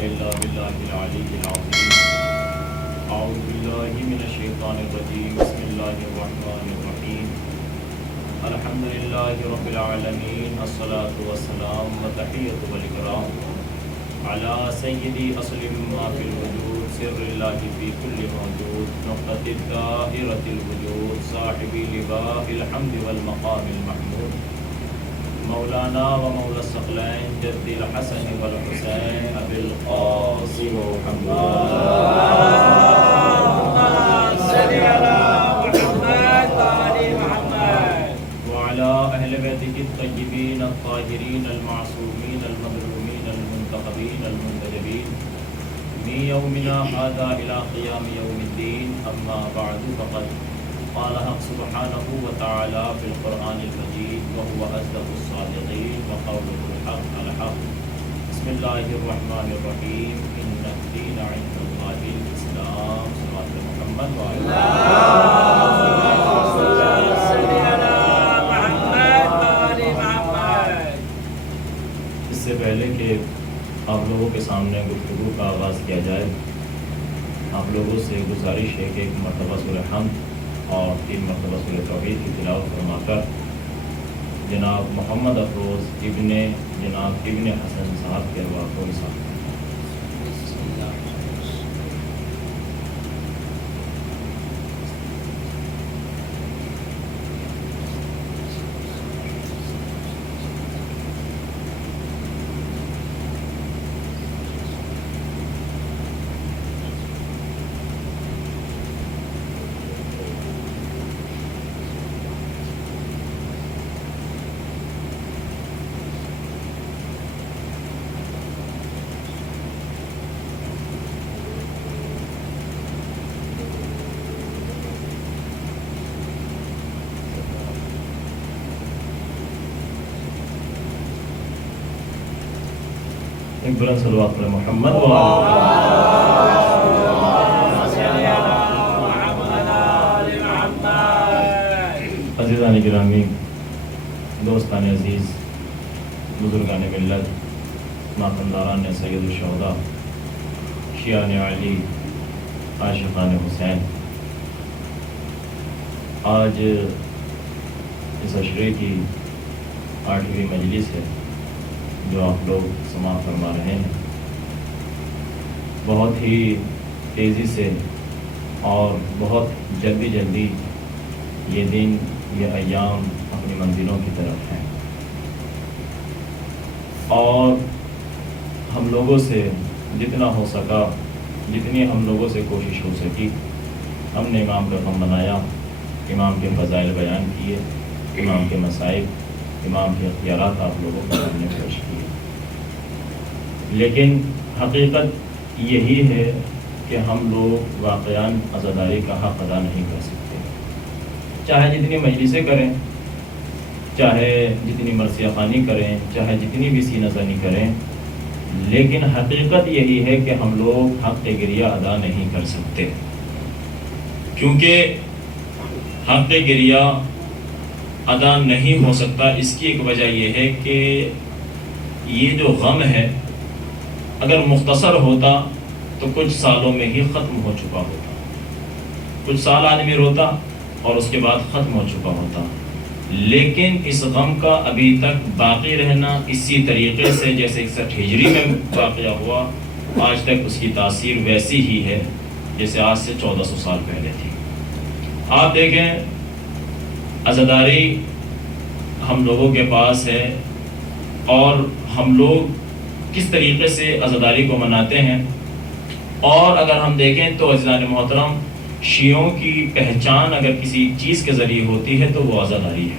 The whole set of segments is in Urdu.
إلا بالله العلي العظيم. أعوذ بالله من الشيطان الرجيم. بسم الله الرحمن الرحيم. الحمد لله رب العالمين. الصلاة والسلام والتحية والإكرام على سيدي أصل ما في الوجود، سر الله في كل موجود، نقطة الدائرة الوجود، صاحب لواء الحمد والمقام المحمود، مولانا ومولى الثقلين جد الحسن والحسين أبي القاسم محمد وعلى أهل بيته الطيبين الطاهرين المعصومين المظلومين المنتخبين المنتجبين من يومنا هذا إلى قيام يوم الدين. أما بعد فقد قال حق سبحانه وتعالى في القرآن المجيد وهو أصدق الصادقين وقوله الحق الحق. بسم الله الرحمن الرحيم. إن الدين عند الله الإسلام. صلاة محمد وعلى اس سے پہلے کہ آپ لوگوں کے سامنے گفتگو کا آغاز کیا جائے، آپ لوگوں سے گزارش ہے کہ ایک مرتبہ سورہ حمد اور 3 مرتبہ سورہ توحید کی تلاوت فرما کر جناب محمد افروز ابن حسن صاحب کے ارواح کو حساب ایک بلند صلوات علی محمد عزیزان گرامی، دوستان عزیز، بزرگان ملت، ماتمداران سید الشہداء، شیعان علی، عاشقان حسین، آج اس عشرے کی 8ویں مجلس ہے جو آپ لوگ سماعت فرما رہے ہیں. بہت ہی تیزی سے اور بہت جلدی یہ دن، یہ ایام اپنی منزلوں کی طرف ہیں، اور ہم لوگوں سے جتنا ہو سکا، جتنی ہم لوگوں سے کوشش ہو سکی، ہم نے امام کا غم منایا، امام کے فضائل بیان کیے، امام کے مصائب، امام کے اختیارات آپ لوگوں کے سامنے پیش کیے. لیکن حقیقت یہی ہے کہ ہم لوگ واقعاً عزاداری کا حق ادا نہیں کر سکتے، چاہے جتنی مجلسیں کریں، چاہے جتنی مرثیہ خوانی کریں، چاہے جتنی بھی سینہ زنی کریں، لیکن حقیقت یہی ہے کہ ہم لوگ حق گریہ ادا نہیں کر سکتے. کیونکہ حق گریہ ادا نہیں ہو سکتا، اس کی ایک وجہ یہ ہے کہ یہ جو غم ہے اگر مختصر ہوتا تو کچھ سالوں میں ہی ختم ہو چکا ہوتا، کچھ سال آدمی روتا اور اس کے بعد ختم ہو چکا ہوتا. لیکن اس غم کا ابھی تک باقی رہنا اسی طریقے سے جیسے 61 ہجری میں واقعہ ہوا، آج تک اس کی تاثیر ویسی ہی ہے جیسے آج سے 1400 سال پہلے تھی. آپ دیکھیں عزاداری ہم لوگوں کے پاس ہے، اور ہم لوگ کس طریقے سے عزاداری کو مناتے ہیں. اور اگر ہم دیکھیں تو عزیزان محترم، شیعوں کی پہچان اگر کسی چیز کے ذریعے ہوتی ہے تو وہ عزاداری ہے.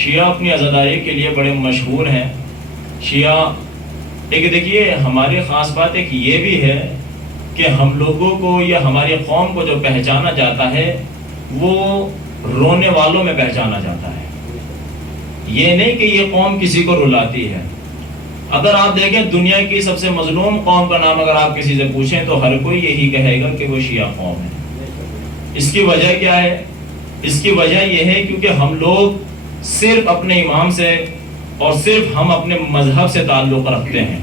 شیعہ اپنی عزاداری کے لیے بڑے مشہور ہیں. شیعہ ایک دیکھیے ہماری خاص بات ایک یہ بھی ہے کہ ہم لوگوں کو یا ہماری قوم کو جو پہچانا جاتا ہے وہ رونے والوں میں پہچانا جاتا ہے. یہ نہیں کہ یہ قوم کسی کو رلاتی ہے. اگر آپ دیکھیں دنیا کی سب سے مظلوم قوم کا نام اگر آپ کسی سے پوچھیں تو ہر کوئی یہی کہے گا کہ وہ شیعہ قوم ہے. اس کی وجہ کیا ہے؟ اس کی وجہ یہ ہے کیونکہ ہم لوگ صرف اپنے امام سے اور صرف ہم اپنے مذہب سے تعلق رکھتے ہیں.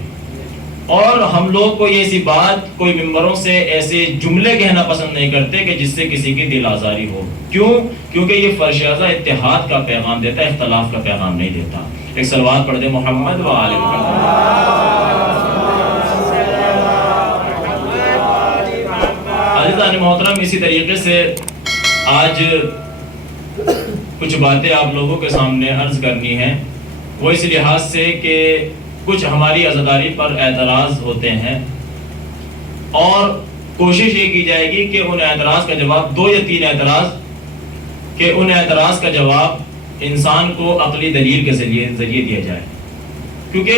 اور ہم لوگ کو یہ ایسی بات کوئی ممبروں سے ایسے جملے کہنا پسند نہیں کرتے کہ جس سے کسی کی دل آزاری ہو. کیوں؟ کیونکہ یہ فرشیازہ اتحاد کا پیغام دیتا ہے، اختلاف کا پیغام نہیں دیتا. ایک صلوات پڑھ دیں محمد و آل محمد. عزیزان محترم، اسی طریقے سے آج کچھ باتیں آپ لوگوں کے سامنے عرض کرنی ہیں، وہ اس لحاظ سے کہ کچھ ہماری عزاداری پر اعتراض ہوتے ہیں، اور کوشش یہ کی جائے گی کہ ان اعتراض کا جواب 2 یا 3 اعتراض، کہ ان اعتراض کا جواب انسان کو عقلی دلیل کے ذریعے دیا جائے. کیونکہ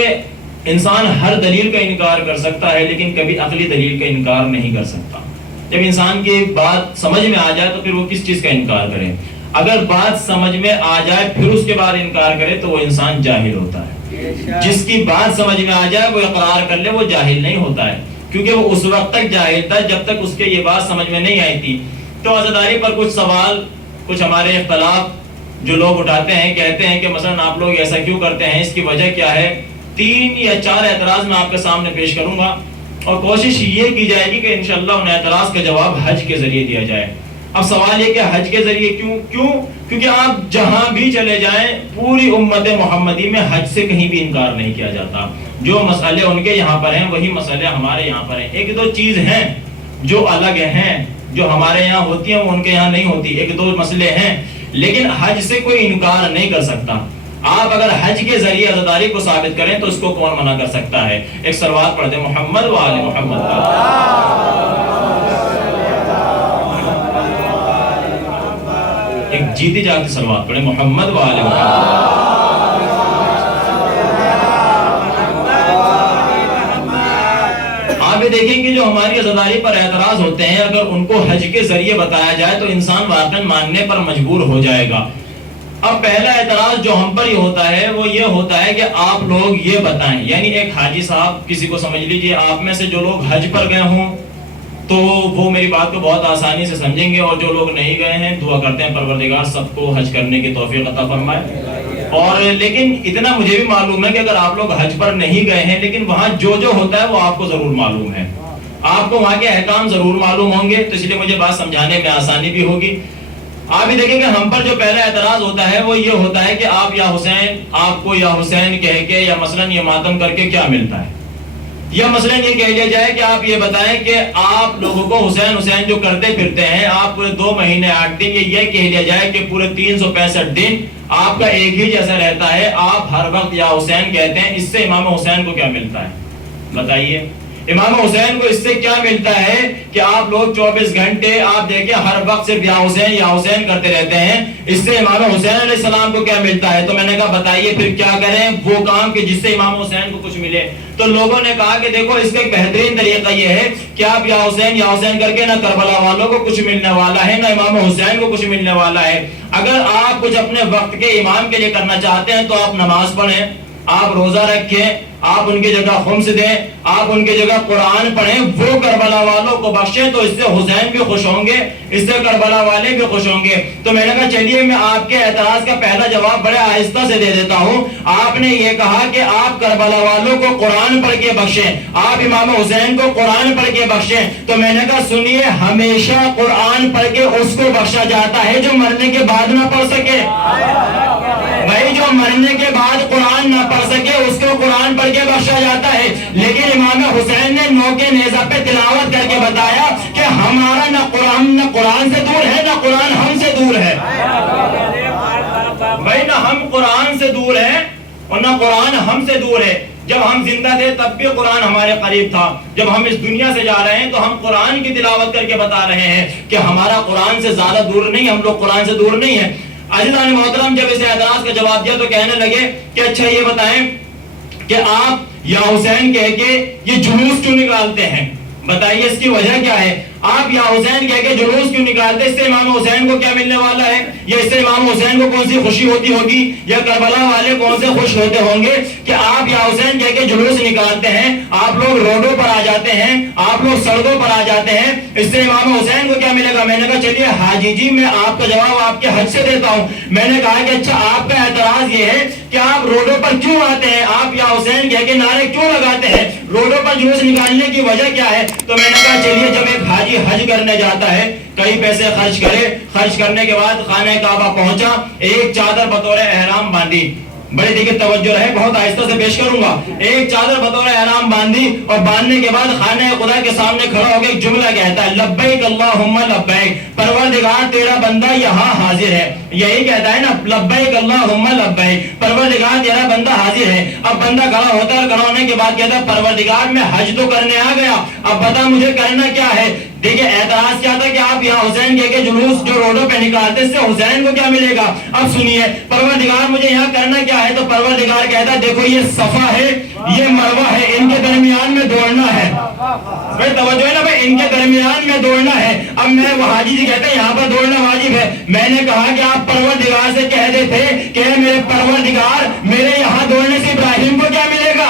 انسان ہر دلیل کا انکار کر سکتا ہے لیکن کبھی عقلی دلیل کا انکار نہیں کر سکتا. جب انسان کی بات سمجھ میں آ جائے تو پھر وہ کس چیز کا انکار کرے؟ اگر بات سمجھ میں آ جائے پھر اس کے بعد انکار کرے تو وہ انسان جاہل ہوتا ہے. جس کی بات سمجھ میں آ جائے وہ اقرار کر لے، وہ جاہل نہیں ہوتا ہے، کیونکہ وہ اس وقت تک جاہل تھا جب تک اس کے یہ بات سمجھ میں نہیں آئی تھی. تو عزاداری پر کچھ سوال، کچھ ہمارے اختلاف جو لوگ اٹھاتے ہیں، کہتے ہیں کہ مثلا آپ لوگ ایسا کیوں کرتے ہیں، اس کی وجہ کیا ہے؟ 3 یا 4 اعتراض میں آپ کے سامنے پیش کروں گا، اور کوشش یہ کی جائے گی کہ انشاءاللہ ان اعتراض کا جواب حج کے ذریعے دیا جائے. اب سوال یہ کہ حج کے ذریعے کیوں؟ کیونکہ آپ جہاں بھی چلے جائیں پوری امت محمدی میں حج سے کہیں بھی انکار نہیں کیا جاتا. جو مسئلے ان کے یہاں پر ہیں وہی مسئلے ہمارے یہاں پر ہیں. 1-2 چیز ہیں جو الگ ہیں، جو ہمارے یہاں ہوتی ہیں وہ ان کے یہاں نہیں ہوتی. 1-2 مسئلے ہیں، لیکن حج سے کوئی انکار نہیں کر سکتا. آپ اگر حج کے ذریعے عزاداری کو ثابت کریں تو اس کو کون منع کر سکتا ہے؟ ایک صلوات پڑھ دیں محمد و آل محمد. ایک جیتی جاتی صلوات پڑھیں محمد و آل محمد. آپ یہ دیکھیں کہ جو ہماری عزاداری پر اعتراض ہوتے ہیں، اگر ان کو حج کے ذریعے بتایا جائے تو انسان واقعا ماننے پر مجبور ہو جائے گا. اب پہلا اعتراض جو ہم پر یہ ہوتا ہے وہ یہ ہوتا ہے کہ آپ لوگ یہ بتائیں، یعنی ایک حاجی صاحب، کسی کو سمجھ لیجئے آپ میں سے جو لوگ حج پر گئے ہوں تو وہ میری بات کو بہت آسانی سے سمجھیں گے، اور جو لوگ نہیں گئے ہیں دعا کرتے ہیں پروردگار سب کو حج کرنے کی توفیق عطا فرمائے. اور لیکن اتنا مجھے بھی معلوم ہے کہ اگر آپ لوگ حج پر نہیں گئے ہیں لیکن وہاں جو ہوتا ہے وہ آپ کو ضرور معلوم ہے، آپ کو وہاں کے احکام ضرور معلوم ہوں گے، تو اس لیے مجھے بات سمجھانے میں آسانی بھی ہوگی. آپ ہی دیکھیں کہ ہم پر جو پہلا اعتراض ہوتا ہے وہ یہ ہوتا ہے کہ آپ یا حسین، آپ کو یا حسین کہہ کے یا مثلاً یہ ماتم کر کے کیا ملتا ہے، یا مثلاً یہ کہہ لیا جائے کہ آپ یہ بتائیں کہ آپ لوگوں کو حسین حسین جو کرتے پھرتے ہیں، آپ پورے 2 مہینے 8 دن، یہ کہہ لیا جائے کہ پورے 365 دن آپ کا ایک ہی جیسا رہتا ہے، آپ ہر وقت یا حسین کہتے ہیں، اس سے امام حسین کو کیا ملتا ہے؟ بتائیے امام حسین کو اس سے کیا ملتا ہے کہ آپ لوگ 24 گھنٹے آپ دیکھیں ہر وقت صرف یا حسین کرتے رہتے ہیں، اس سے امام حسین علیہ السلام کو کیا ملتا ہے؟ تو میں نے کہا بتائیے پھر کیا کریں وہ کام کہ جس سے امام حسین کو کچھ ملے. تو لوگوں نے کہا کہ دیکھو اس کا ایک بہترین طریقہ یہ ہے کہ آپ یا حسین کر کے نہ کربلا والوں کو کچھ ملنے والا ہے نہ امام حسین کو کچھ ملنے والا ہے. اگر آپ کچھ اپنے وقت کے امام کے لیے کرنا چاہتے ہیں تو آپ نماز پڑھیں، آپ روزہ رکھیں، آپ ان کی جگہ خمس دیں، آپ ان کی جگہ قرآن پڑھیں، وہ کربلا والوں کو بخشیں، تو اس سے حسین بھی خوش ہوں گے، اس سے کربلا والے بھی خوش ہوں گے. تو میں نے کہا چلیے میں آپ کے اعتراض کا پہلا جواب بڑے آہستہ سے دے دیتا ہوں. آپ نے یہ کہا کہ آپ کربلا والوں کو قرآن پڑھ کے بخشیں، آپ امام حسین کو قرآن پڑھ کے بخشیں. تو میں نے کہا سنیے، ہمیشہ قرآن پڑھ کے اس کو بخشا جاتا ہے جو مرنے کے بعد نہ پڑھ سکے. بھائی جو مرنے کے بعد قرآن نہ پڑھ سکے اس کو قرآن پڑھ کے بخشا جاتا ہے. لیکن امام حسین نے نوکے نیزہ پہ تلاوت کر کے بتایا کہ ہمارا نہ قرآن سے دور ہے نہ قرآن ہم سے دور ہے. بھائی نہ ہم قرآن سے دور ہیں اور نہ قرآن ہم سے دور ہے. جب ہم زندہ تھے تب بھی قرآن ہمارے قریب تھا، جب ہم اس دنیا سے جا رہے ہیں تو ہم قرآن کی تلاوت کر کے بتا رہے ہیں کہ ہمارا قرآن سے زیادہ دور نہیں، ہم لوگ قرآن سے دور نہیں ہیں. عزیزان محترم جب اس اعتراض کا جواب دیا تو کہنے لگے کہ اچھا یہ بتائیں کہ آپ یا حسین کہہ کے یہ جلوس کیوں نکالتے ہیں، بتائیے اس کی وجہ کیا ہے؟ آپ یا حسین کہہ کے جلوس کیوں نکالتے؟ اس سے امام حسین کو کیا ملنے والا ہے؟ یا اس سے امام حسین کو کون سی خوشی ہوتی ہوگی؟ یا کربلا والے کون سے خوش ہوتے ہوں گے کہ آپ یا حسین کہہ کے جلوس نکالتے ہیں، آپ لوگ روڈوں پر آ جاتے ہیں، آپ لوگ سڑکوں پر آ جاتے ہیں، اس سے امام حسین کو کیا ملے گا؟ میں نے کہا چلیے حاجی جی میں آپ کا جواب آپ کے حج سے دیتا ہوں. میں نے کہا کہ اچھا آپ کا اعتراض یہ ہے کہ آپ روڈوں پر کیوں آتے ہیں، آپ یا حسین کہہ کے نعرے کیوں لگاتے ہیں؟ روڈوں پر جلوس نکالنے کی وجہ کیا ہے؟ تو میں نے کہا چلیے جب ایک حاجی حج کرنے جاتا ہے کئی پیسے خرچ کرے، خرچ کرنے کے بعد خانہ کعبہ پہنچا، ایک چادر بطور احرام باندھی، بڑی دیکھیں توجہ رہے، بہت آہستہ سے پیش کروں گا، ایک چادر بطور احرام باندھی اور باندھنے کے بعد خانہ خدا کے سامنے کھڑا ہو کے ایک جملہ کہتا ہے لبیک اللہم لبیک، پروردگار تیرا بندہ یہاں حاضر ہے، یہی کہتا ہے نا لبیک اللہم لبیک، پروردگار تیرا بندہ حاضر ہے۔ اب بندہ کھڑا ہوتا ہے اور کھڑا ہونے کے بعد کہتا ہے پروردگار میں حج تو کرنے آ گیا، اب بتا مجھے کرنا کیا ہے؟ دیکھیں اعتراض کیا تھا کہ آپ یہاں حسین کے جلوس جو روڈوں پہ نکالتے اس سے حسین کو کیا ملے گا؟ اب سنیے پروردگار مجھے یہاں کرنا کیا ہے؟ تو پروردگار کہتا ہے دیکھو یہ صفا ہے یہ مروہ ہے، ان کے درمیان میں دوڑنا ہے، بھائی توجہ ہے نا بھائی، ان کے درمیان میں دوڑنا ہے۔ اب میں وہ حاجی جی کہتے ہیں یہاں پر دوڑنا واجب ہے، میں نے کہا کہ آپ پروردگار سے کہہ دیتے کہ میرے پروردگار میرے یہاں دوڑنے سے ابراہیم کو کیا ملے گا؟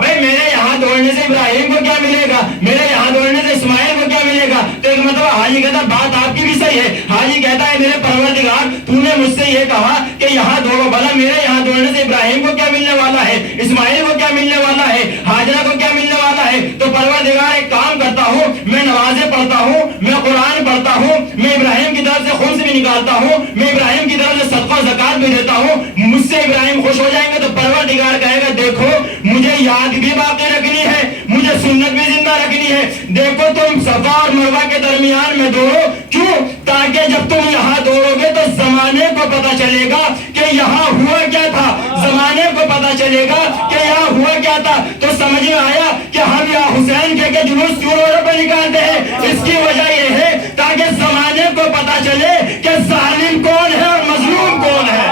بھائی میرے یہاں دوڑنے سے ابراہیم کو کیا ملے گا؟ میرے یہاں دوڑنے سے اسماعیل کو کیا ملے گا؟ تو ایک مطلب حاجی کہتا بات آپ کی بھی صحیح ہے، حاجی کہتا ہے میرے پروردگار تو نے مجھ سے یہ کہا کہ یہاں دوڑو، بھلا میرے یہاں دوڑنے سے ابراہیم کو کیا ملنے والا ہے؟ اسماعیل کو کیا ملنے والا ہے؟ ہاجرہ کو کیا ملنے والا ہے؟ تو پروردگار ایک کام کرتا ہوں، میں نمازیں پڑھتا ہوں، میں قرآن پڑھتا ہوں، میں ابراہیم کی طرف سے خمس بھی نکالتا ہوں، میں ابراہیم کی طرف سے صدقہ زکات بھی دیتا ہوں، مجھ سے ابراہیم خوش ہو جائیں گے۔ تو پروردگار کہے گا دیکھو مجھے یاد بھی باقی رکھنی ہے، مجھے سنت بھی زندہ رکھنی ہے، دیکھو تم صفا اور مروہ کے درمیان میں دوڑو، کیوں؟ تاکہ جب تم یہاں دوڑو گے تو زمانے کو پتا چلے گا کہ یہاں ہوا کیا تھا، زمانے کو پتا چلے گا کہ یہاں ہوا کیا تھا۔ تو سمجھ میں آیا کہ ہم یہاں حسین کے جلوس کیوں روڈوں پہ نکالتے ہیں؟ اس کی وجہ یہ ہے تاکہ زمانے کو پتا چلے کہ ظالم کون ہے اور مظلوم کون ہے۔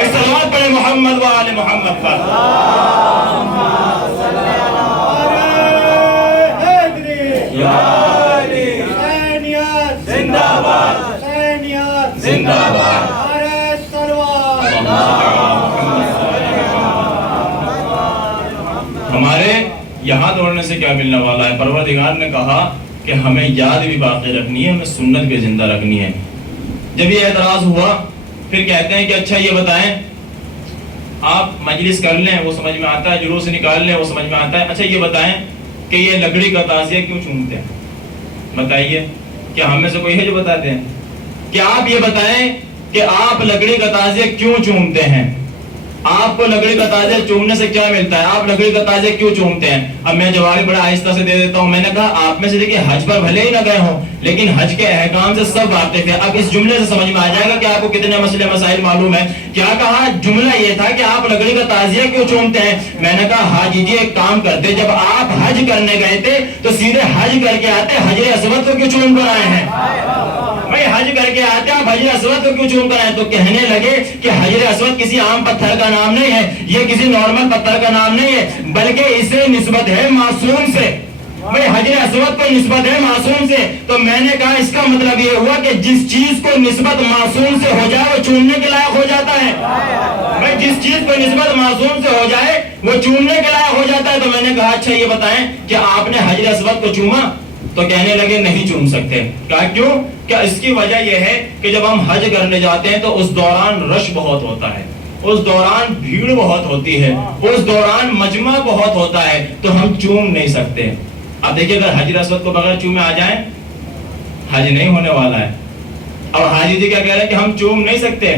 ایک صلوات پڑھے محمد و آل محمد پر۔ زندہ باد زندہ باد۔ ہمارے یہاں دوڑنے سے کیا ملنے والا ہے؟ پروردگار نے کہا کہ ہمیں یاد بھی باقی رکھنی ہے، ہمیں سنت بھی زندہ رکھنی ہے۔ جب یہ اعتراض ہوا پھر کہتے ہیں کہ اچھا یہ بتائیں آپ مجلس کر لیں وہ سمجھ میں آتا ہے، جلوس نکال لیں وہ سمجھ میں آتا ہے، اچھا یہ بتائیں کہ یہ لکڑی کا تعزیہ کیوں چومتے ہیں؟ بتائیے، کیا ہم میں سے کوئی ہے جو بتاتے ہیں؟ کہ آپ یہ بتائیں کہ آپ لکڑی کا تعزیہ کیوں چومتے ہیں؟ آپ کو لکڑی کا تعزیہ چومنے سے کیا ملتا ہے؟ آپ لکڑی کا تعزیہ کیوں چومتے ہیں؟ اب میں جواب بڑا آہستہ سے دے دیتا ہوں، میں نے کہا آپ میں سے دیکھیے حج پر بھلے ہی نہ گئے ہوں لیکن حج کے احکام سے سب واقف ہے۔ اب اس جملے سے سمجھ میں آ جائے گا کہ آپ کو کتنے مسئلے مسائل معلوم ہے۔ کیا کہا؟ جملہ یہ تھا کہ آپ لکڑی کا تعزیہ کیوں چومتے ہیں؟ میں نے کہا حاجی جی ایک کام کرتے، جب آپ حج کرنے گئے تھے تو سیدھے حج کر کے آتے، حجر اسود کو کیوں چوم کر آئے ہیں؟ بھائی حج کر کے آتے آپ حجر اسود کو کیوں چوم کر آئے؟ تو کہنے لگے کہ حجر اسود کسی عام پتھر کا نام نہیں ہے، یہ کسی نارمل پتھر کا نام نہیں ہے، بلکہ اسے نسبت ہے معصوم سے۔ بھئی حجر اسود کو نسبت ہے معصوم سے۔ تو میں نے کہا اس کا مطلب یہ ہوا کہ جس چیز کو نسبت معصوم سے ہو جائے وہ چومنے کے لائق ہو جاتا ہے۔ بھئی جس چیز کو نسبت معصوم سے ہو جائے وہ چومنے کے لائق ہو جاتا ہے۔ تو میں نے کہا اچھا یہ بتائیں کہ آپ نے حجر اسود کو چوما؟ تو کہنے لگے نہیں چوم سکتے۔ کہا کیوں؟ کیا اس کی وجہ یہ ہے کہ جب ہم حج کرنے جاتے ہیں تو اس دوران رش بہت ہوتا ہے، اس دوران بھیڑ بہت ہوتی ہے، اس دوران مجمع بہت ہوتا ہے، تو ہم چوم نہیں سکتے۔ اب دیکھیں اگر حجر اسود کو بغیر چومے آ جائیں حج نہیں ہونے والا ہے۔ اور حاجی جی کیا کہہ رہے ہیں کہ ہم چوم نہیں سکتے،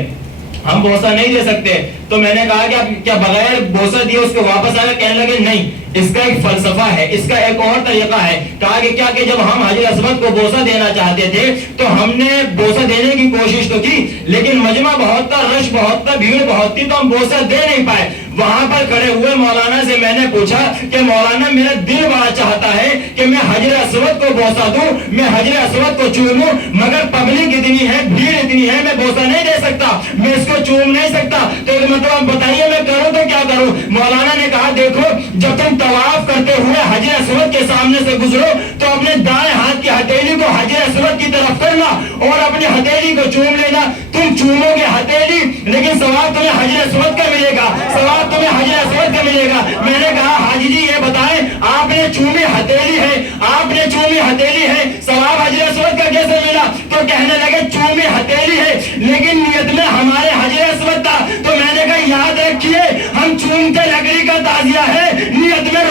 ہم بوسہ نہیں دے سکتے۔ تو میں نے کہا کہ کیا بغیر بوسہ دیے اس کو واپس آئے؟ کہنے لگے نہیں، اس کا ایک فلسفہ ہے، اس کا ایک اور طریقہ ہے۔ کہا کہ کیا کہ جب ہم حجر اسود کو بوسہ دینا چاہتے تھے تو ہم نے بوسہ دینے کی کوشش تو کی لیکن مجمع بہت تھا، رش بہت تھا، بھیڑ بہت تھی، تو ہم بوسہ دے نہیں پائے۔ وہاں پر کھڑے ہوئے مولانا سے میں نے پوچھا کہ مولانا میرا دل بڑا چاہتا ہے کہ میں حجر اسود کو بوسہ دوں، میں حجر اسود کو چوموں، مگر پبلک اتنی ہے، بھیڑ اتنی ہے، میں بوسہ نہیں دے سکتا، میں اس کو چوم نہیں سکتا۔ تو مطلب بتائیے میں کروں تو کیا کروں؟ مولانا نے کہا دیکھو جب تم طواف کرتے ہوئے حجر اسود کے سامنے سے گزرو تو اپنے دائیں ہاتھ کی ہتھیلی کو حجر اسود کی طرف کرنا اور اپنی ہتھیلی کو چوم لینا۔ تم چومو گے ہتھیلی لیکن ثواب تمہیں حجر اسود کا ملے گا، ثواب تمہیں حجر اسود کا ملے گا۔ میں نے کہا حاجی جی یہ بتائیں آپ نے چومی ہتھیلی ہے، آپ نے چومی ہتھیلی ہے، ثواب حجر اسود کا کیسے ملا؟ تو کہنے لگے چومی ہتھیلی ہے لیکن نیت میں ہمارے حجر اسود تھا۔ تو میں نے کہا یاد رکھیے ہم چومتے لکڑی کا تعزیہ ہے، نیت میں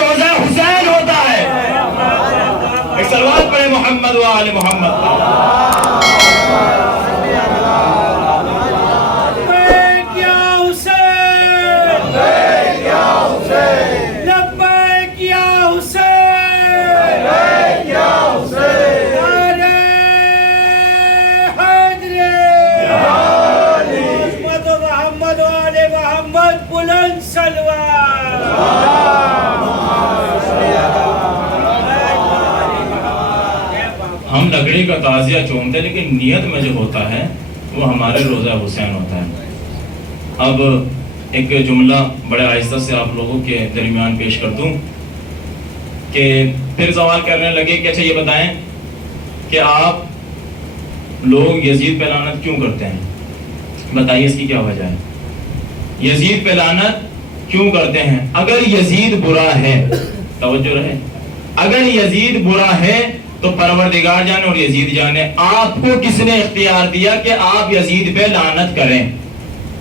صلوا علی محمد. لبیک یا حسین، لبیک یا حسین، لبیک یا حسین، لبیک یا حسین. نعرہ حیدری، محمد و محمد و آل محمد، بلند صلوات. ہم لکڑی کا تعزیہ چومتے ہیں لیکن نیت میں جو ہوتا ہے وہ ہمارے روزہ حسین ہوتا ہے. اب ایک جملہ بڑے آہستہ سے آپ لوگوں کے درمیان پیش کر دوں کہ پھر سوال کرنے لگے کہ اچھا یہ بتائیں کہ آپ لوگ یزید پہ لعنت کیوں کرتے ہیں؟ بتائیے اس کی کیا وجہ ہے؟ یزید پہ لعنت کیوں کرتے ہیں؟ اگر یزید برا ہے، توجہ رہے، اگر یزید برا ہے تو پروردگار جانے اور یزید جانے، آپ کو کس نے اختیار دیا کہ آپ یزید پہ لعنت کریں؟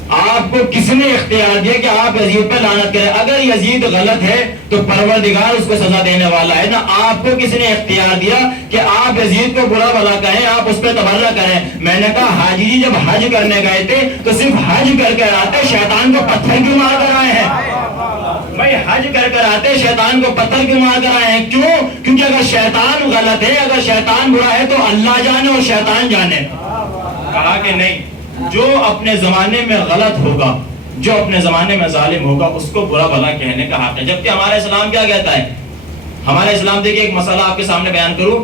آپ کو کس نے اختیار دیا کہ آپ یزید پہ لعنت کریں؟ اگر یزید غلط ہے تو پروردگار اس کو سزا دینے والا ہے نا. آپ کو کس نے اختیار دیا کہ آپ یزید کو برا بھلا کہیں، آپ اس پہ تبرہ کریں؟ میں نے کہا حاجی جی جب حج کرنے گئے تھے تو صرف حج کر کے آتے، شیطان کو پتھر کیوں مار کر آئے ہیں؟ بھائی حج کر آتے، شیطان کو پتھر کیوں مار کر آئے ہیں؟ کیوں؟ کیونکہ اگر شیطان غلط ہے، اگر شیطان برا ہے تو اللہ جانے اور شیطان جانے. کہا کہ نہیں، جو اپنے زمانے میں غلط ہوگا، جو اپنے زمانے میں ظالم ہوگا، اس کو برا بھلا کہنے کا حق ہے. جبکہ ہمارا اسلام کیا کہتا ہے؟ ہمارا اسلام دیکھیے، ایک مسئلہ آپ کے سامنے بیان کروں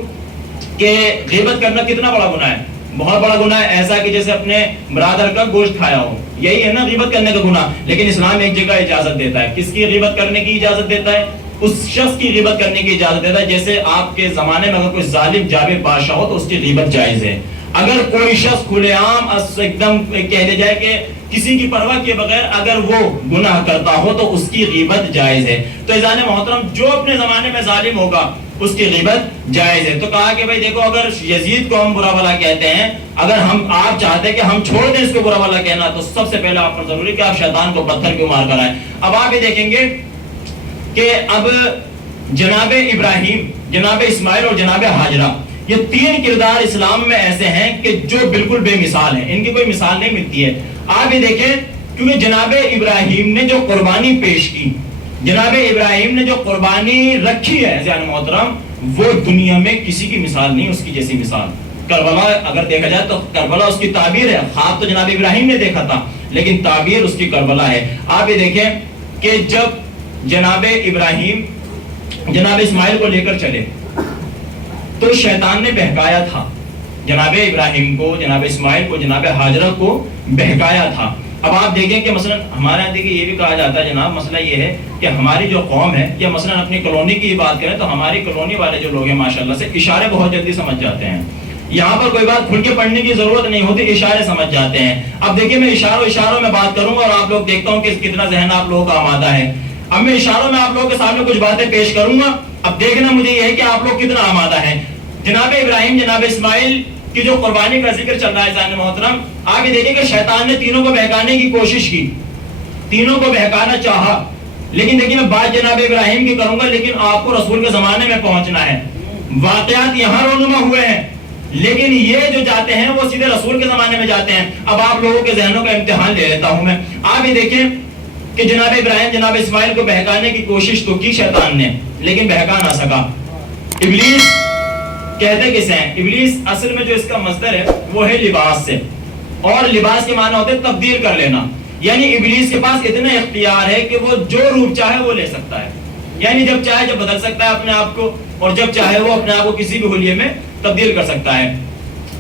کہ غیبت کرنا کتنا بڑا گناہ ہے. بہت بڑا گناہ ہے، ایسا کہ جیسے اپنے برادر کا گوشت کھایا ہو، یہی ہے نا غیبت کرنے کا گناہ. لیکن اسلام ایک جگہ اجازت دیتا ہے. کس کی غیبت کرنے کی اجازت دیتا ہے؟ اس شخص کی غیبت کرنے کی اجازت دیتا ہے جیسے آپ کے زمانے میں اگر کوئی ظالم جابر بادشاہ ہو تو اس کی غیبت جائز ہے. اگر کوئی شخص کھلے عام ایک دم کہہ دے جائے کہ کسی کی پرواہ کیے بغیر اگر وہ گناہ کرتا ہو تو اس کی غیبت جائز ہے. تو عزیزان محترم، جو اپنے زمانے میں ظالم ہوگا اس کی غیبت جائز ہے. تو کہا کہ بھائی دیکھو، اگر یزید کو ہم برا بھلا کہتے ہیں، اگر آپ چاہتے ہیں کہ ہم چھوڑ دیں اس کو برا بھلا کہنا، تو سب سے پہلے آپ پر ضروری کہ آپ شیطان کو پتھر کیوں مار کر آئیں. اب آپ یہ دیکھیں گے کہ اب جناب ابراہیم، جناب اسماعیل اور جناب حاجرہ، یہ تین کردار اسلام میں ایسے ہیں کہ جو بالکل بے مثال ہیں، ان کی کوئی مثال نہیں ملتی ہے. آپ یہ دیکھیں، کیونکہ جناب ابراہیم نے جو قربانی پیش کی، جناب ابراہیم نے جو قربانی رکھی ہے عزیزان محترم، وہ دنیا میں کسی کی مثال نہیں اس کی جیسی مثال. کربلا اگر دیکھا جائے تو کربلا اس کی تعبیر ہے. خواب تو جناب ابراہیم نے دیکھا تھا لیکن تعبیر اس کی کربلا ہے. آپ یہ دیکھیں کہ جب جناب ابراہیم جناب اسماعیل کو لے کر چلے تو شیطان نے بہکایا تھا جناب ابراہیم کو، جناب اسماعیل کو، جناب حاجرہ کو بہکایا تھا. اب آپ دیکھیں کہ مثلا ہمارے یہاں دیکھیں یہ بھی کہا جاتا ہے جناب، مسئلہ یہ ہے کہ ہماری جو قوم ہے، یا مثلا اپنی کالونی کی بات کریں تو ہماری کالونی والے جو لوگ ہیں ماشاءاللہ سے اشارے بہت جلدی سمجھ جاتے ہیں. یہاں پر کوئی بات کھل کے پڑھنے کی ضرورت نہیں ہوتی، اشارے سمجھ جاتے ہیں. اب دیکھیں میں اشاروں میں بات کروں گا اور آپ لوگ دیکھتا ہوں کہ کتنا ذہن آپ لوگوں کا آمادہ ہے. اب میں اشاروں میں آپ لوگوں کے سامنے کچھ باتیں پیش کروں گا، اب دیکھنا مجھے یہ ہے کہ آپ لوگ کتنا آمادہ ہیں. جناب ابراہیم، جناب اسماعیل کی جو قربانی کا ذکر چل رہا ہے عزیزان محترم، آگے دیکھیں کہ شیطان نے تینوں کو بہکانے کی کوشش کی، تینوں کو بہکانا چاہا. لیکن دیکھیں میں بات جناب ابراہیم کی کروں گا، لیکن آپ کو رسول کے زمانے میں پہنچنا ہے. واقعات یہاں رونما ہوئے ہیں لیکن یہ جو جاتے ہیں وہ سیدھے رسول کے زمانے میں جاتے ہیں. اب آپ لوگوں کے ذہنوں کا امتحان لے لیتا ہوں میں. آپ یہ دیکھیں کہ جناب ابراہیم، جناب اسماعیل کو بہکانے کی کوشش تو کی شیطان نے لیکن بہکا نہ سکا. ابلیس کہتے کسے ہیں؟ ابلیس اصل میں جو اس کا مصدر ہے وہ ہے لباس سے، اور لباس کے معنی ہوتے ہیں تبدیل کر لینا. یعنی ابلیس کے پاس اتنا اختیار ہے کہ وہ جو روپ چاہے وہ لے سکتا ہے. یعنی جب چاہے جب بدل سکتا ہے اپنے آپ کو، اور جب چاہے وہ اپنے آپ کو کسی بھی حلیے میں تبدیل کر سکتا ہے.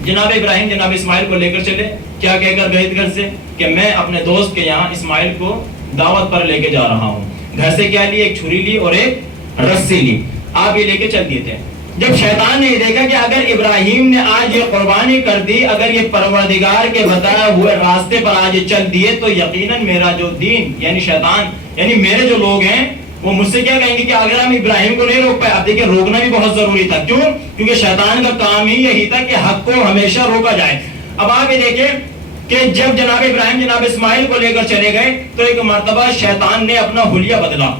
جناب ابراہیم جناب اسماعیل کو لے کر چلے، کیا کہہ کر گئے گھر سے کہ میں اپنے دوست کے یہاں اسماعیل کو دعوت پر لے کے جا رہا ہوں. گھر سے کیا لی؟ ایک چھری لی اور ایک رسی لی. آپ یہ لے کے چل دیے تھے. جب شیطان نے یہ دیکھا کہ اگر ابراہیم نے آج یہ قربانی کر دی، اگر یہ پروردگار کے بتائے ہوئے راستے پر آج چل دیے، تو یقیناً میرا جو دین، یعنی شیطان، یعنی میرے جو لوگ ہیں وہ مجھ سے کیا کہیں گے کہ اگر ہم ابراہیم کو نہیں روک پائے. اب دیکھیں روکنا بھی بہت ضروری تھا. کیوں؟ کیونکہ شیطان کا کام ہی یہی تھا کہ حق کو ہمیشہ روکا جائے. اب آپ یہ دیکھیں کہ جب جناب ابراہیم جناب اسماعیل کو لے کر چلے گئے تو ایک مرتبہ شیطان نے اپنا حلیہ بدلا.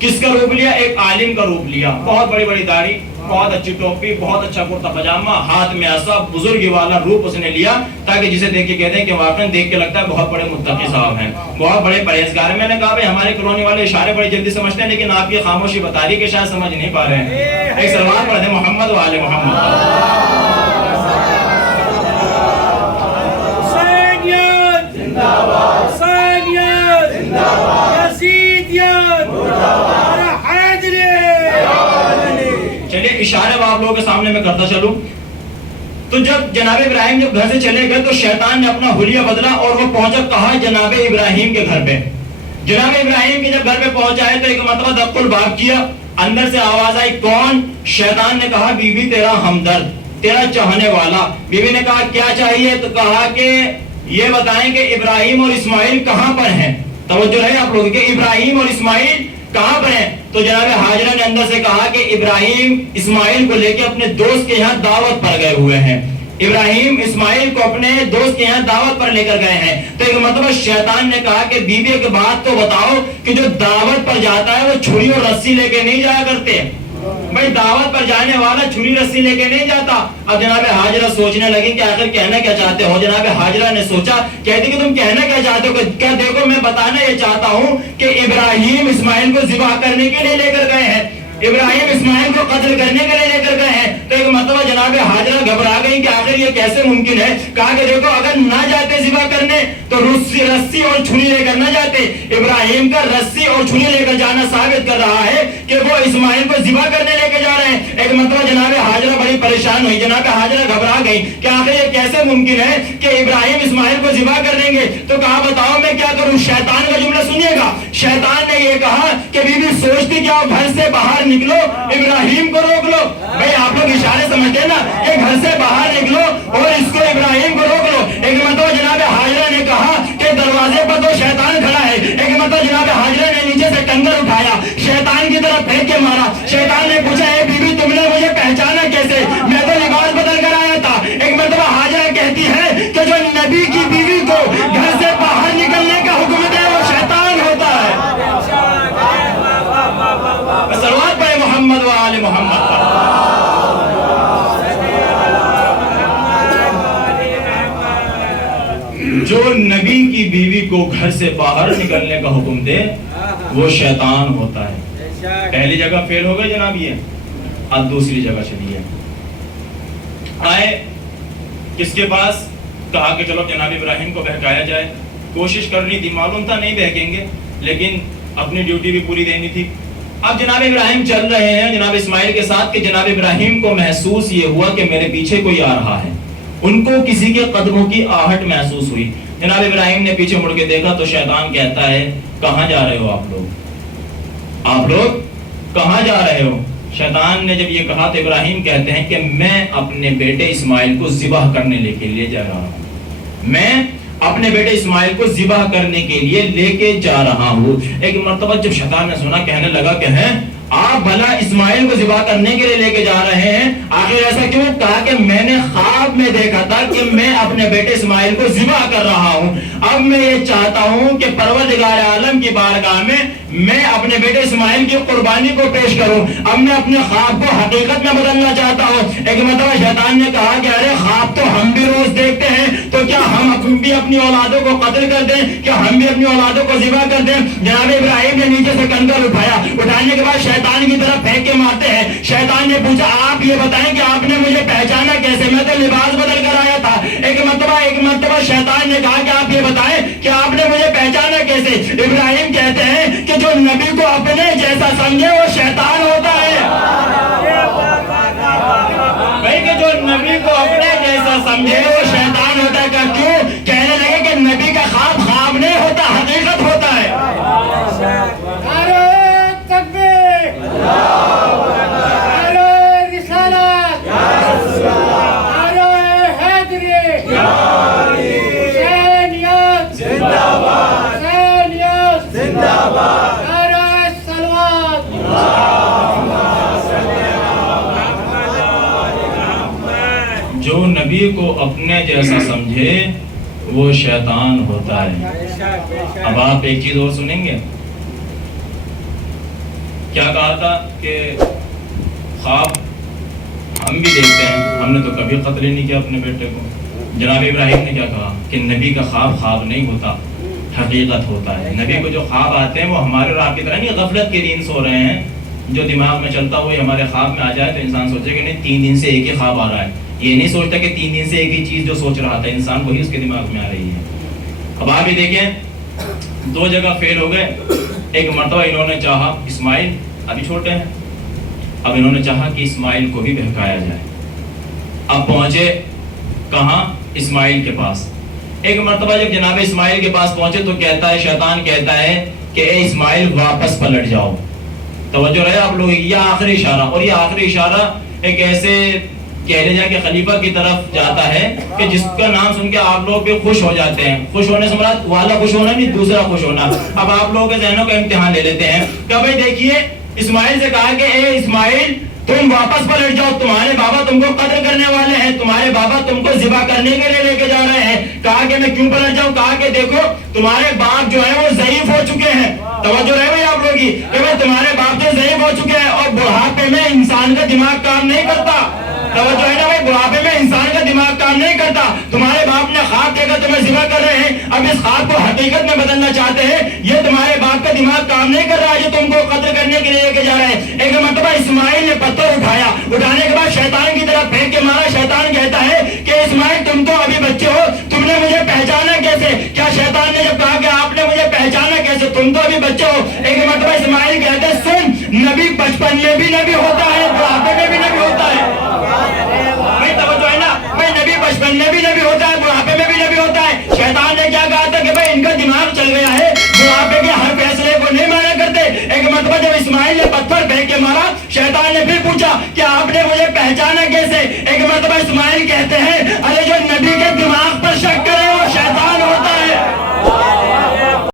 کس کا روپ لیا؟ ایک عالم کا روپ لیا. بہت بڑی بڑی داڑھی بہت اچھی ٹوپی، بہت اچھا کرتا پاجامہ، ہاتھ میں عصا، بزرگی والا روپ اس نے لیا تاکہ جسے دیکھ کے کہتے ہیں کہ واقعا دیکھ کے لگتا ہے بہت بڑے متقی صاحب ہیں، بہت بڑے پرہیزگار ہیں۔ میں نے کہا بھائی ہمارے کالونی والے اشارے بڑی جلدی سمجھتے ہیں لیکن آپ کی خاموشی بتا رہی کہ شاید سمجھ نہیں پا رہے ہیں۔ ایک سلوات پڑھ دیں محمد و آل محمد۔ حسینیت زندہ باد، حسینیت زندہ باد، یزیدیت مرد آباد، حیدری۔ چلیے اشارے وہ آپ لوگوں کے سامنے میں کرتا چلوں۔ تو جب جناب ابراہیم جب گھر سے چلے گئے تو شیطان نے اپنا حلیہ بدلا اور وہ پہنچا کہا جناب ابراہیم کے گھر پہ۔ جناب ابراہیم کے جب گھر پہ پہنچائے تو ایک مرتبہ دق الباب کیا، اندر سے آواز آئی کون؟ شیطان نے کہا بیوی تیرا ہمدرد، تیرا چاہنے والا۔ بیوی نے کہا کیا چاہیے؟ تو کہا کہ یہ بتائیں کہ ابراہیم اور اسماعیل کہاں پر ہیں؟ توجہ رہے آپ لوگوں کہ ابراہیم اور اسماعیل کہاں پر ہیں؟ تو جناب حاجرہ نے اندر سے کہا کہ ابراہیم اسماعیل کو لے کے اپنے دوست کے یہاں دعوت پر گئے ہوئے ہیں۔ ابراہیم اسماعیل کو اپنے دوست کے یہاں دعوت پر لے کر گئے ہیں۔ تو ایک مرتبہ شیطان نے کہا کہ بیوی کے بات تو بتاؤ کہ جو دعوت پر جاتا ہے وہ چھری اور رسی لے کے نہیں جایا کرتے؟ بھائی دعوت پر جانے والا چھری رسی لے کے نہیں جاتا۔ اب جناب حاجرہ سوچنے لگی کہ آخر کہنا کیا چاہتے ہو؟ جناب حاجرہ نے سوچا، کہتی کہ تم کہنا کیا چاہتے ہو؟ کیا دیکھو میں بتانا یہ چاہتا ہوں کہ ابراہیم اسماعیل کو ذبح کرنے کے لیے لے کر گئے ہیں، ابراہیم اسماعیل کو قتل کرنے کے لیے لے کر گئے ہیں۔ تو ایک مرتبہ جناب حاجرہ گھبرا گئی کہ آخر یہ کیسے ممکن ہے؟ کہا کہ دیکھو اگر نہ جاتے ذبح کرنے تو رسی اور چھری لے کر نہ جاتے۔ ابراہیم کا رسی اور چھری لے کر جانا ثابت کر رہا ہے کہ وہ اسماعیل کو ذبح کرنے لے کے جا رہے ہیں۔ ایک مرتبہ جناب حاجرہ بڑی پریشان ہوئی، جناب حاجرہ گھبرا گئی کہ آخر یہ کیسے ممکن ہے کہ ابراہیم اسماعیل کو ذبح کر دیں گے؟ تو کہا بتاؤ میں کیا کروں؟ شیطان کا جملہ سنیے گا۔ شیطان نے یہ کہا کہ بیوی سوچتی کیا گھر سے باہر نکلو ابراہیم کو روک لو۔ بھئی آپ لوگ اشارے سمجھتے ہیں نا کہ گھر سے باہر نکلو اور اس کو ابراہیم کو روک لو۔ ایک مرتبہ جناب حاجرہ نے کہا کہ دروازے پر تو شیطان کھڑا ہے۔ ایک مرتبہ جناب حاجرہ نے نیچے سے کنگر اٹھایا، شیطان کی طرف پھینک کے مارا۔ شیطان نے پوچھا اے بیوی تم نے مجھے پہچانا کیسے؟ میں تو لباس بدل کر آیا تھا۔ ایک مرتبہ حاجرہ کہتی ہے کہ جو نبی کی بیوی کو گھر سے باہر نکلنے کا حکم دے وہ شیطان ہوتا ہے۔ صلوات پڑھے محمد و آل محمد پر۔ جو نبی کی بیوی کو گھر سے باہر نکلنے کا حکم دے وہ شیطان ہوتا ہے۔ پہلی جگہ فیل ہو گئے جناب یہ، اب دوسری جگہ چلیے۔ آئے کس کے پاس؟ کہا کہ چلو جناب ابراہیم کو بہکایا جائے۔ کوشش کرنی تھی، معلوم تھا نہیں بہکیں گے لیکن اپنی ڈیوٹی بھی پوری دینی تھی۔ اب جناب ابراہیم چل رہے ہیں جناب اسماعیل کے ساتھ کہ جناب ابراہیم کو محسوس یہ ہوا کہ میرے پیچھے کوئی آ رہا ہے۔ ان کو کسی کے قدموں کی آہٹ محسوس ہوئی۔ جناب ابراہیم نے پیچھے مڑ کے دیکھا تو شیطان کہتا ہے کہاں جا رہے ہو آپ لوگ کہاں جا رہے ہو؟ شیطان نے جب یہ کہا تو ابراہیم کہتے ہیں کہ میں اپنے بیٹے اسماعیل کو ذبح کرنے کے لیے جا رہا ہوں، میں اپنے بیٹے اسماعیل کو ذبح کرنے کے لیے لے کے جا رہا ہوں۔ ایک مرتبہ جب شیطان نے سنا کہنے لگا کہ ہیں آپ بھلا اسماعیل کو ذبح کرنے کے لیے لے کے جا رہے ہیں، آخر ایسا کیوں؟ کہا کہ میں نے خواب میں دیکھا تھا کہ میں اپنے بیٹے اسماعیل کو ذبح کر رہا ہوں۔ اب میں یہ چاہتا ہوں کہ پروردگار عالم کی بارگاہ میں اپنے بیٹے اسماعیل کی قربانی کو پیش کروں۔ اب میں اپنے خواب کو حقیقت میں بدلنا چاہتا ہوں۔ ایک مرتبہ شیطان نے کہا کہ ارے خواب تو ہم بھی روز دیکھتے ہیں، تو کیا ہم بھی اپنی اولادوں کو قتل کر دیں؟ کیا ہم بھی اپنی اولادوں کو ذبح کر دیں؟ جناب ابراہیم نے نیچے سے کنکر اٹھایا، اٹھانے کے بعد شیطان کی طرف پھینک کے مارتے ہیں۔ شیطان نے پوچھا آپ یہ بتائیں کہ آپ نے مجھے پہچانا کیسے؟ میں تو لباس بدل کر آیا تھا۔ ایک مرتبہ شیطان نے کہا کہ آپ یہ بتائیں کہ آپ نے مجھے پہچانا کیسے؟ ابراہیم کہتے ہیں کہ جو نبی کو اپنے جیسا سمجھے وہ شیطان ہوتا ہے۔ بھائی کہ جو نبی کو اپنے جیسا سمجھے وہ شیطان ہوتا ہے۔ کیوں؟ کہنے لگے کہ نبی کا خواب خواب نہیں ہوتا، حقیقت ہوتا ہے۔ جو نبی کو اپنے جیسا سمجھے وہ شیطان ہوتا ہے۔ اب آپ ایک چیز اور سنیں گے، کیا کہا تھا کہ خواب ہم بھی دیکھتے ہیں، ہم نے تو کبھی قتل نہیں کیا اپنے بیٹے کو۔ جناب ابراہیم نے کیا کہا کہ نبی کا خواب خواب نہیں ہوتا، حقیقت ہوتا ہے۔ نبی کو جو خواب آتے ہیں وہ ہمارے اور آپ کی طرح نہیں غفلت کے دن سو رہے ہیں، جو دماغ میں چلتا ہوئے ہمارے خواب میں آ جائے تو انسان سوچے کہ نہیں 3 دن سے ایک ہی خواب آ رہا ہے، یہ نہیں سوچتا کہ 3 دن سے ایک ہی چیز جو سوچ رہا تھا انسان وہی اس کے دماغ میں آ رہی ہے۔ اب آپ بھی دیکھیں 2 جگہ فیل ہو گئے۔ ایک مرتبہ انہوں نے چاہا، اسماعیل ابھی چھوٹے ہیں، اب انہوں نے چاہا کہ اسماعیل کو بھی بہکایا جائے۔ اب پہنچے کہاں؟ اسماعیل کے پاس۔ ایک مرتبہ جب جناب اسماعیل کے پاس پہنچے تو کہتا ہے، شیطان کہتا ہے کہ اے اسماعیل واپس پلٹ جاؤ۔ توجہ رہے آپ لوگ، یہ آخری اشارہ، اور یہ آخری اشارہ ایک ایسے کہہ لے جا کہ خلیفہ کی طرف جاتا ہے کہ جس کا نام سن کے آپ لوگ بھی خوش ہو جاتے ہیں۔ خوش ہونے سے مراد والا خوش ہونا نہیں، دوسرا خوش ہونا۔ اب آپ لوگوں کے ذہنوں کا امتحان لے لیتے ہیں کہ بھائی دیکھیے، اسماعیل سے کہا کہ اے اسماعیل تم واپس پلٹ جاؤ، تمہارے بابا تم کو قتل کرنے والے ہیں، تمہارے بابا تم کو ذبح کرنے کے لیے لے کے جا رہے ہیں۔ کہا کہ میں کیوں پلٹ جاؤں؟ کہا کہ دیکھو تمہارے باپ جو ہے وہ ضعیف ہو چکے ہیں۔ توجہ رہے بھائی آپ لوگ کی کہ بھائی تمہارے باپ جو ضعیف ہو چکے ہیں اور بڑھاپے میں انسان کا دماغ کام نہیں کرتا۔ توجہ ہے نا بھائی، بڑھاپے میں انسان کا دماغ کام نہیں کرتا۔ تمہارے باپ نے خواب دیکھا تمہیں ذبح کر رہے ہیں، اب اس خواب کو حقیقت میں بدلنا چاہتے ہیں، یہ تمہارے باپ کا دماغ کام نہیں کر رہا ہے، یہ تم کو قتل کرنے کے لیے لے کے جا رہے ہیں۔ ایک مرتبہ اسماعیل نے پتھر اٹھایا، اٹھانے کے بعد شیطان کی طرف پھینک کے مارا۔ شیطان کہتا ہے کہ اسماعیل تم تو ابھی بچے ہو، تم نے مجھے پہچانا کیسے؟ کیا شیطان نے جب کہا کہ آپ نے مجھے پہچانا کیسے، تم تو ابھی بچے ہو؟ ایک مرتبہ اسماعیل کہتے ہیں سن، نبی بچپن میں بھی نبی ہوتا ہے، بڑھاپے میں بھی نبی ہوتا ہے۔ بھائی توجہ ہے نا، بھائی نبی بچپن میں بھی نبی ہوتا ہے، بڑھاپے میں بھی نبی ہوتا ہے۔ شیطان نے کیا کہا تھا کہ بھائی ان کا دماغ چل گیا ہے، بڑھاپے کے ہر فیصلے کو نہیں مانا کرتے۔ ایک مرتبہ جب اسماعیل نے پتھر پھینک کے مارا، شیطان نے پھر پوچھا کہ آپ نے مجھے پہچانا کیسے؟ ایک مرتبہ اسماعیل کہتے